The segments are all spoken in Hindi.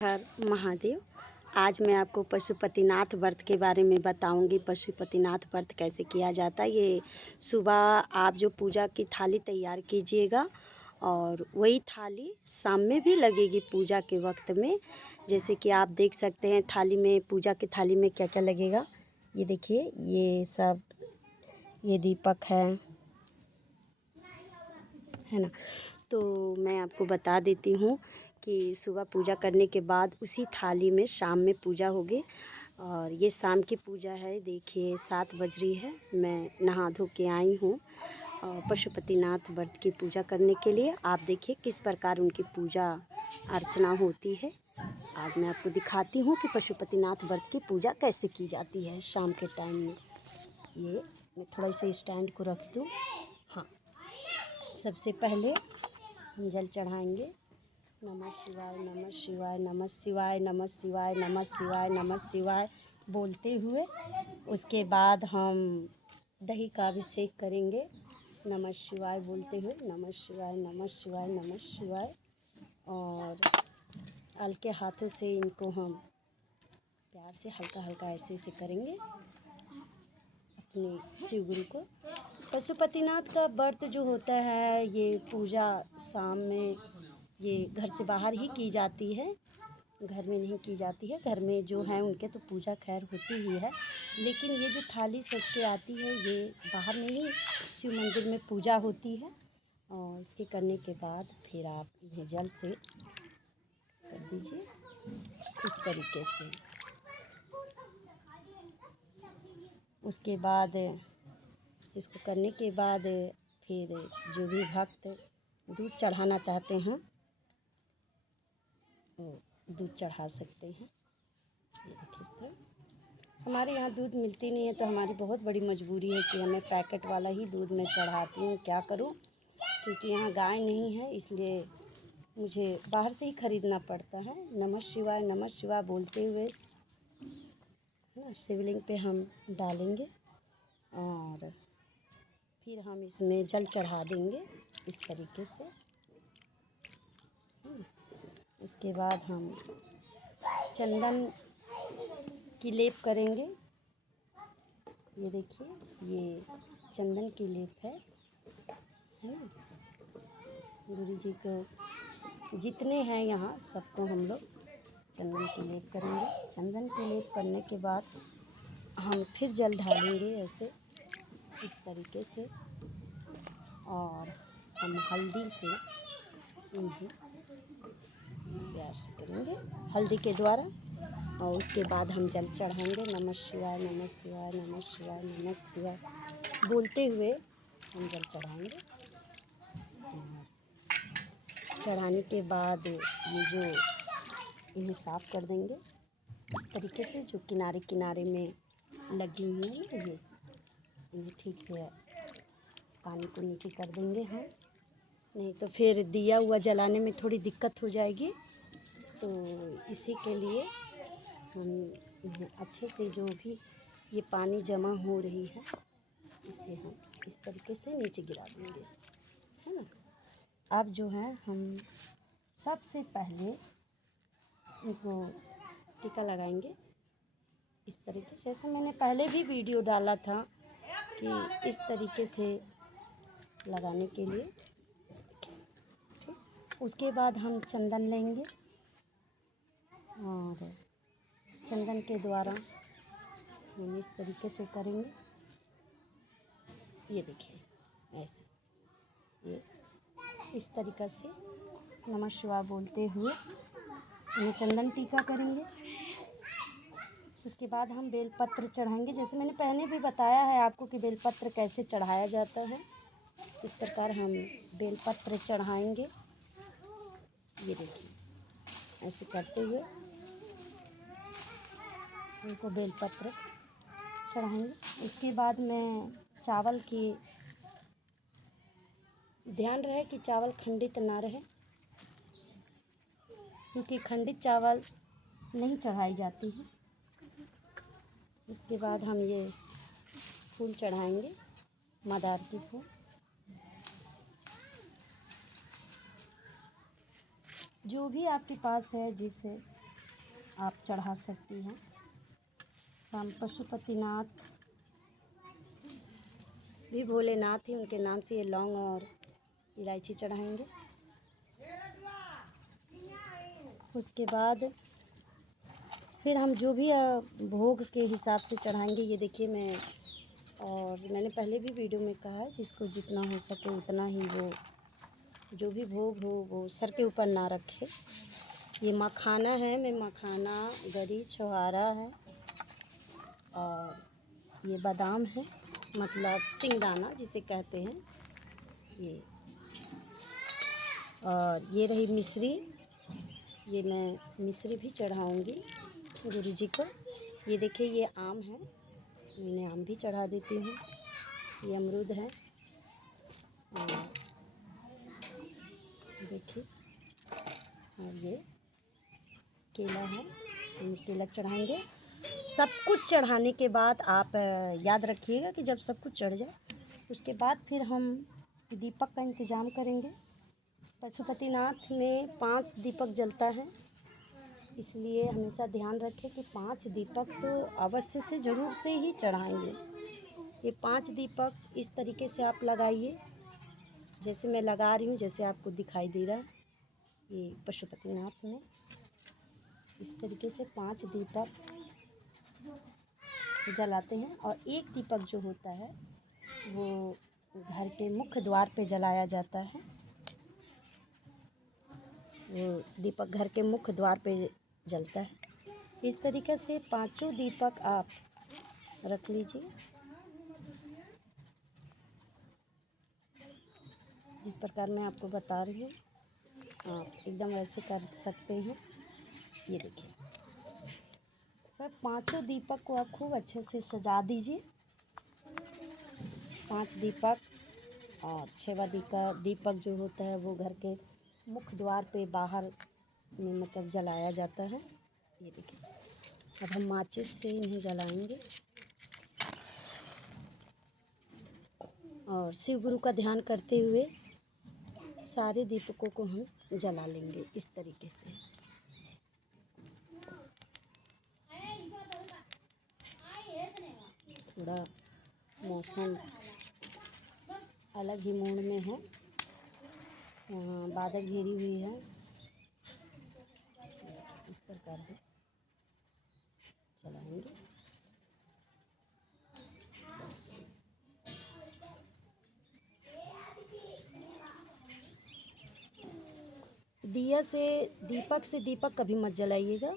हर महादेव। आज मैं आपको पशुपतिनाथ व्रत के बारे में बताऊंगी। पशुपतिनाथ व्रत कैसे किया जाता है। ये सुबह आप जो पूजा की थाली तैयार कीजिएगा और वही थाली शाम में भी लगेगी पूजा के वक्त में। जैसे कि आप देख सकते हैं थाली में, पूजा की थाली में क्या क्या लगेगा। ये देखिए, ये सब, ये दीपक है ना। तो मैं आपको बता देती हूँ कि सुबह पूजा करने के बाद उसी थाली में शाम में पूजा होगी। और ये शाम की पूजा है। देखिए 7 बज रही है। मैं नहा धो के आई हूँ पशुपतिनाथ व्रत की पूजा करने के लिए। आप देखिए किस प्रकार उनकी पूजा अर्चना होती है। आज मैं आपको दिखाती हूँ कि पशुपतिनाथ व्रत की पूजा कैसे की जाती है शाम के टाइम में। ये मैं थोड़ा सा स्टैंड को रख दूँ। हाँ, सबसे पहले हम जल चढ़ाएंगे। नमः शिवाय, नमः शिवाय, नमः शिवाय, नमः शिवाय, नमः शिवाय, नमः शिवाय बोलते हुए उसके बाद हम दही का अभिषेक करेंगे। नमः शिवाय बोलते हुए, नमः शिवाय, नमः शिवाय, नमः शिवाय। और हल्के हाथों से इनको हम प्यार से हल्का हल्का ऐसे ऐसे करेंगे अपने शिव गुरु को। पशुपतिनाथ का व्रत जो होता है, ये पूजा शाम में ये घर से बाहर ही की जाती है, घर में नहीं की जाती है। घर में जो है उनके तो पूजा खैर होती ही है, लेकिन ये जो थाली सज के आती है ये बाहर में ही शिव मंदिर में पूजा होती है। और इसके करने के बाद फिर आप इन्हें जल से कर दीजिए इस तरीके से। उसके बाद इसको करने के बाद फिर जो भी भक्त दूध चढ़ाना चाहते हैं दूध चढ़ा सकते हैं। ये देखिए इस तरह। हमारे यहाँ दूध मिलती नहीं है तो हमारी बहुत बड़ी मजबूरी है कि हमें पैकेट वाला ही दूध मैं चढ़ाती हूँ। क्या करूँ, क्योंकि यहाँ गाय नहीं है, इसलिए मुझे बाहर से ही ख़रीदना पड़ता है। नमः शिवाय, नमः शिवाय बोलते हुए ना शिवलिंग पे हम डालेंगे और फिर हम इसमें जल चढ़ा देंगे इस तरीके से। उसके बाद हम चंदन की लेप करेंगे। ये देखिए, ये चंदन की लेप है ना। गुरु जी को जितने हैं यहाँ सबको हम लोग चंदन की लेप करेंगे। चंदन की लेप करने के बाद हम फिर जल ढालेंगे ऐसे इस तरीके से। और हम हल्दी से इन्हें प्यार से करेंगे, हल्दी के द्वारा। और उसके बाद हम जल चढ़ाएंगे। नमः शिवाय, नमः शिवाय, नमः शिवाय, नमः शिवाय बोलते हुए हम जल चढ़ाएंगे। चढ़ाने के बाद ये जो इन्हें साफ़ कर देंगे इस तरीके से, जो किनारे किनारे में लगी हुई है ये, इन्हें ठीक से पानी को नीचे कर देंगे हम। नहीं तो फिर दिया हुआ जलाने में थोड़ी दिक्कत हो जाएगी, तो इसी के लिए हम अच्छे से जो भी ये पानी जमा हो रही है इसे हम इस तरीके से नीचे गिरा देंगे, है ना। अब जो है हम सबसे पहले इनको टीका लगाएंगे इस तरीके से। जैसे मैंने पहले भी वीडियो डाला था कि इस तरीके से लगाने के लिए। ठीक, उसके बाद हम चंदन लेंगे और चंदन के द्वारा हम इस तरीके से करेंगे। ये देखिए ऐसे, ये इस तरीक़े से नमः शिवाय बोलते हुए हमें चंदन टीका करेंगे। उसके बाद हम बेलपत्र चढ़ाएंगे। जैसे मैंने पहले भी बताया है आपको कि बेलपत्र कैसे चढ़ाया जाता है, इस प्रकार हम बेलपत्र चढ़ाएंगे। ये देखिए ऐसे करते हुए उनको बेलपत्र चढ़ाएंगे। उसके बाद मैं चावल की, ध्यान रहे कि चावल खंडित ना रहे, क्योंकि खंडित चावल नहीं चढ़ाई जाती है। उसके बाद हम ये फूल चढ़ाएंगे, मंदार के फूल। जो भी आपके पास है, जिस आप चढ़ा सकती हैं। हम पशुपतिनाथ भी भोलेनाथ ही उनके नाम से ये लौंग और इलायची चढ़ाएंगे। उसके बाद फिर हम जो भी भोग के हिसाब से चढ़ाएंगे। ये देखिए मैंने पहले भी वीडियो में कहा है, जिसको जितना हो सके उतना ही वो जो भी भोग हो वो सर के ऊपर ना रखे। ये मखाना है, मैं मखाना, गरी, छुहारा है और ये बादाम है, मतलब सिंगदाना जिसे कहते हैं ये। और ये रही मिश्री, ये मैं मिश्री भी चढ़ाऊंगी गुरु जी को। ये देखिए ये आम है, मैंने आम भी चढ़ा देती हूँ। ये अमरूद है और देखिए, और ये केला है, हम केला चढ़ाएंगे। सब कुछ चढ़ाने के बाद आप याद रखिएगा कि जब सब कुछ चढ़ जाए उसके बाद फिर हम दीपक का इंतज़ाम करेंगे। पशुपतिनाथ में 5 दीपक जलता है, इसलिए हमेशा ध्यान रखें कि 5 दीपक तो अवश्य से ज़रूर से ही चढ़ाएंगे। ये 5 दीपक इस तरीके से आप लगाइए, जैसे मैं लगा रही हूँ, जैसे आपको दिखाई दे रहा है। ये पशुपतिनाथ में इस तरीके से 5 दीपक जलाते हैं। और एक दीपक जो होता है वो घर के मुख्य द्वार पे जलाया जाता है। वो दीपक घर के मुख्य द्वार पे जलता है। इस तरीके से 5 दीपक आप रख लीजिए। जिस प्रकार मैं आपको बता रही हूँ आप एकदम ऐसे कर सकते हैं। ये देखिए, तो 5 दीपक को आप खूब अच्छे से सजा दीजिए। 5 दीपक और 6वां दीपक जो होता है वो घर के मुख्य द्वार पे बाहर में मतलब जलाया जाता है। ये देखिए, अब हम माचिस से इन्हें जलाएंगे और शिव गुरु का ध्यान करते हुए सारे दीपकों को हम जला लेंगे इस तरीके से। थोड़ा मौसम अलग ही मूड में है, यहाँ बादल घिरी हुई है। इस प्रकार से चलाएंगे। दिया से दीपक कभी मत जलाइएगा।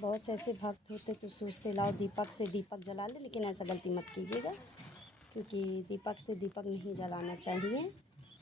बहुत से ऐसे भक्त होते तो सोचते लाओ दीपक से दीपक जला ले, लेकिन ऐसा गलती मत कीजिएगा, क्योंकि दीपक से दीपक नहीं जलाना चाहिए।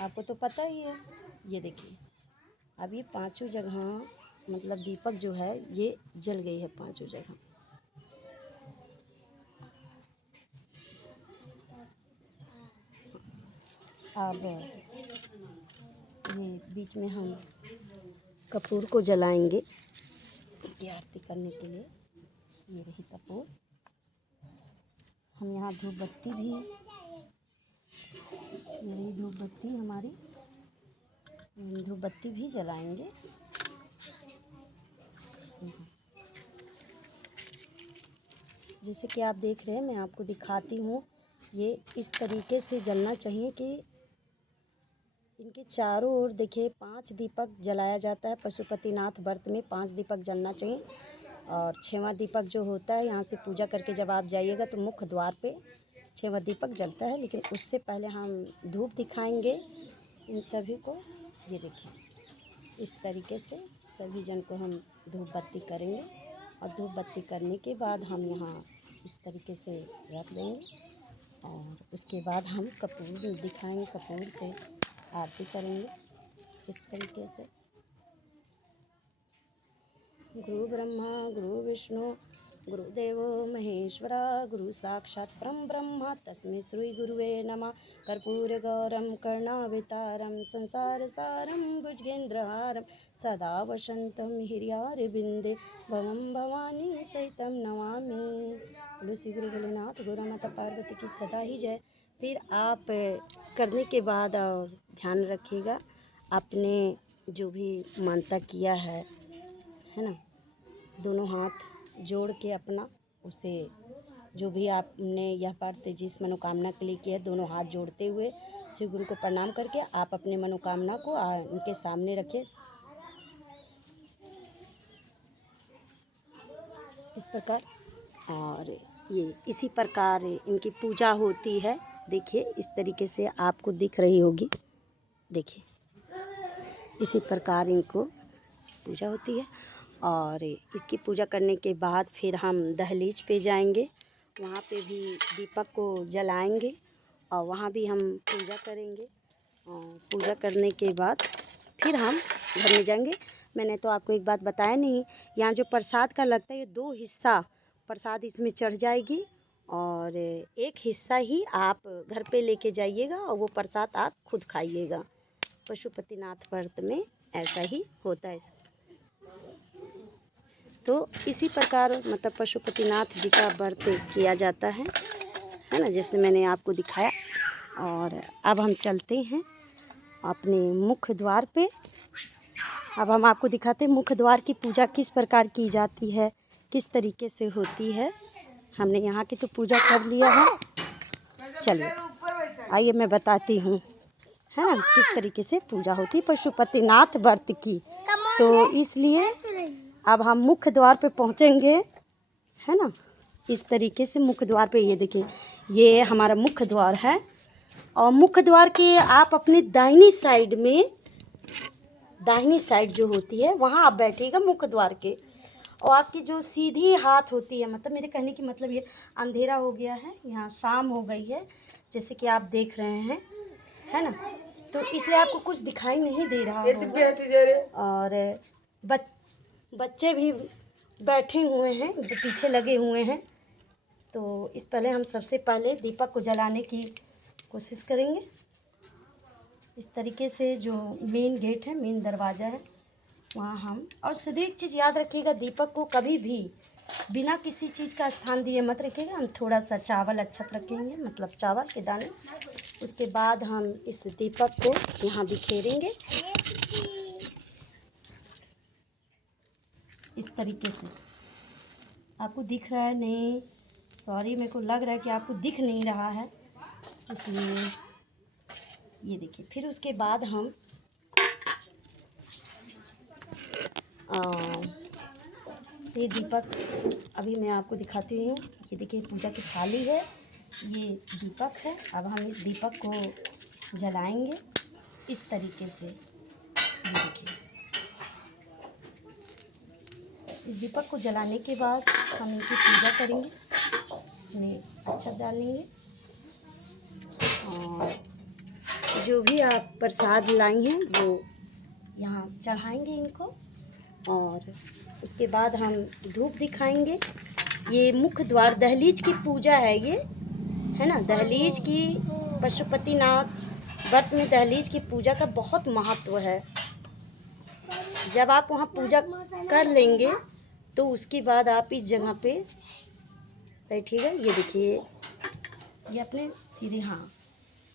आपको तो पता ही है। ये देखिए, अब ये 5 जगह मतलब दीपक जो है ये जल गई है 5 जगह। अब ये बीच में हम कपूर को जलाएंगे की आरती करने के लिए। ये रही कपूर। हम यहाँ धूप बत्ती भी, ये रही धूप बत्ती हमारी, धूप बत्ती भी जलाएंगे। जैसे कि आप देख रहे हैं, मैं आपको दिखाती हूँ। ये इस तरीके से जलना चाहिए कि इनके चारों ओर देखिए 5 दीपक जलाया जाता है। पशुपतिनाथ व्रत में 5 दीपक जलना चाहिए। और 6वां दीपक जो होता है, यहाँ से पूजा करके जब आप जाइएगा तो मुख्य द्वार पे 6वां दीपक जलता है। लेकिन उससे पहले हम धूप दिखाएंगे इन सभी को। ये देखिए, इस तरीके से सभी जन को हम धूप बत्ती करेंगे। और धूप बत्ती करने के बाद हम यहाँ इस तरीके से रख देंगे और उसके बाद हम कपूर दिखाएंगे, कपूर से आरती करेंगे इस तरीके से। गुरु ब्रह्मा गुरु विष्णु गुरुदेवो महेश्वरा, गुरु साक्षात् परं ब्रह्म तस्मै श्री गुरुवे नमः। कर्पूरगौरं कर्णावतारं संसारसारं भुजगेन्द्रहारं सदा वसन्तं हृदयारविन्दे भवं भवानी सहितं नमामि। बोलो श्री गुरु भोलेनाथ गुरु माता पार्वती की सदा ही जय। फिर आप करने के बाद और ध्यान रखिएगा, आपने जो भी मानता किया है ना, दोनों हाथ जोड़ के अपना उसे जो भी आपने यह पाठ जिस मनोकामना के लिए किया है, दोनों हाथ जोड़ते हुए शिव गुरु को प्रणाम करके आप अपने मनोकामना को उनके सामने रखें इस प्रकार। और ये इसी प्रकार इनकी पूजा होती है। देखिए इस तरीके से आपको दिख रही होगी। देखिए इसी प्रकार इनको पूजा होती है। और इसकी पूजा करने के बाद फिर हम दहलीज पे जाएंगे, वहाँ पे भी दीपक को जलाएंगे और वहाँ भी हम पूजा करेंगे। और पूजा करने के बाद फिर हम घर में जाएंगे। मैंने तो आपको एक बात बताया नहीं, यहाँ जो प्रसाद का लगता है ये 2 हिस्सा प्रसाद इसमें चढ़ जाएगी और एक हिस्सा ही आप घर पे लेके जाइएगा और वो प्रसाद आप खुद खाइएगा। पशुपतिनाथ व्रत में ऐसा ही होता है। तो इसी प्रकार मतलब पशुपतिनाथ जी का व्रत किया जाता है ना, जैसे मैंने आपको दिखाया। और अब हम चलते हैं अपने मुख्य द्वार पे। अब हम आपको दिखाते हैं मुख्य द्वार की पूजा किस प्रकार की जाती है, किस तरीके से होती है। हमने यहाँ की तो पूजा कर लिया है, चलिए आइए मैं बताती हूँ, है ना, किस तरीके से पूजा होती है पशुपतिनाथ व्रत की। तो इसलिए अब हम मुख्य द्वार पे पहुँचेंगे, है ना। इस तरीके से मुख्य द्वार पे ये देखिए, ये हमारा मुख्य द्वार है। और मुख्य द्वार के आप अपने दाहिनी साइड में, दाहिनी साइड जो होती है वहाँ आप बैठिएगा मुख्य द्वार के। और आपकी जो सीधी हाथ होती है, मतलब मेरे कहने की मतलब ये, अंधेरा हो गया है, यहाँ शाम हो गई है जैसे कि आप देख रहे हैं, है ना। तो इसलिए आपको कुछ दिखाई नहीं दे रहा होगा। और बच्चे भी बैठे हुए हैं, जो पीछे लगे हुए हैं। तो इस पहले हम सबसे पहले दीपक को जलाने की कोशिश करेंगे। इस तरीके से जो मेन गेट है, मेन दरवाज़ा है, वहाँ हम, और सीधे एक चीज़ याद रखिएगा, दीपक को कभी भी बिना किसी चीज़ का स्थान दिए मत रखिएगा। हम थोड़ा सा चावल अक्षत रखेंगे, मतलब चावल के दाने। उसके बाद हम इस दीपक को यहाँ बिखेरेंगे इस तरीके से। आपको दिख रहा है नहीं, सॉरी, मेरे को लग रहा है कि आपको दिख नहीं रहा है, इसलिए ये देखिए। फिर उसके बाद हम ये दीपक अभी मैं आपको दिखाती हूँ। ये देखिए पूजा की थाली है, ये दीपक है। अब हम इस दीपक को जलाएंगे इस तरीके से। ये देखिए, इस दीपक को जलाने के बाद हम इनकी पूजा करेंगे, इसमें अक्षत डालेंगे और जो भी आप प्रसाद लाई हैं वो यहाँ चढ़ाएंगे इनको। और उसके बाद हम धूप दिखाएंगे। ये मुख्य द्वार दहलीज की पूजा है ये, है ना। दहलीज की, पशुपतिनाथ व्रत में दहलीज की पूजा का बहुत महत्व है। जब आप वहाँ पूजा कर लेंगे तो उसके बाद आप इस जगह पे बैठिएगा। ये देखिए, ये अपने सीधे, हाँ,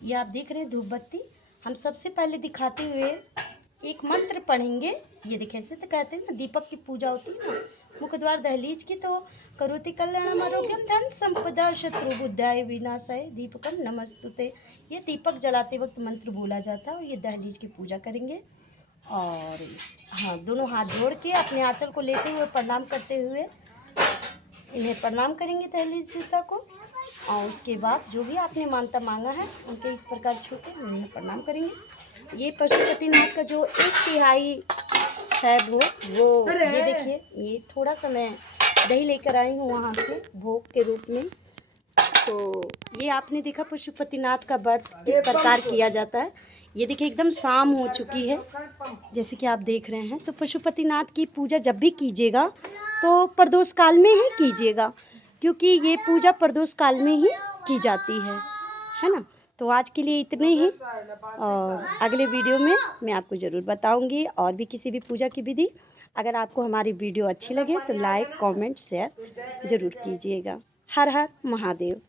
ये आप देख रहे हैं धूप बत्ती। हम सबसे पहले दिखाते हुए एक मंत्र पढ़ेंगे। ये देखिए, ऐसे तो कहते हैं ना, दीपक की पूजा होती है ना मुख्य द्वार दहलीज की। तो करोति कल्याणम आरोग्यम धन संपदा शत्रु बुद्धाय विनाशाय दीपकम नमस्तुते। ये दीपक जलाते वक्त मंत्र बोला जाता है और ये दहलीज की पूजा करेंगे। और हाँ, दोनों हाथ जोड़ के अपने आंचल को लेते हुए प्रणाम करते हुए इन्हें प्रणाम करेंगे दहलीज देवता को। और उसके बाद जो भी आपने मानता मांगा है उनके इस प्रकार छूटे हम इन्हें प्रणाम करेंगे। ये पशुपतिनाथ का जो 1/3 है वो ये देखिए, ये थोड़ा सा मैं दही लेकर आई हूँ वहाँ से भोग के रूप में। तो ये आपने देखा पशुपतिनाथ का व्रत किस प्रकार किया जाता है। ये देखिए एकदम शाम हो चुकी है जैसे कि आप देख रहे हैं। तो पशुपतिनाथ की पूजा जब भी कीजिएगा तो प्रदोष काल में ही कीजिएगा, क्योंकि ये पूजा प्रदोष काल में ही की जाती है ना। तो आज के लिए इतने ही, और अगले वीडियो में मैं आपको ज़रूर बताऊंगी और भी किसी भी पूजा की विधि। अगर आपको हमारी वीडियो अच्छी लगे तो लाइक, कमेंट, शेयर ज़रूर कीजिएगा। हर हर महादेव।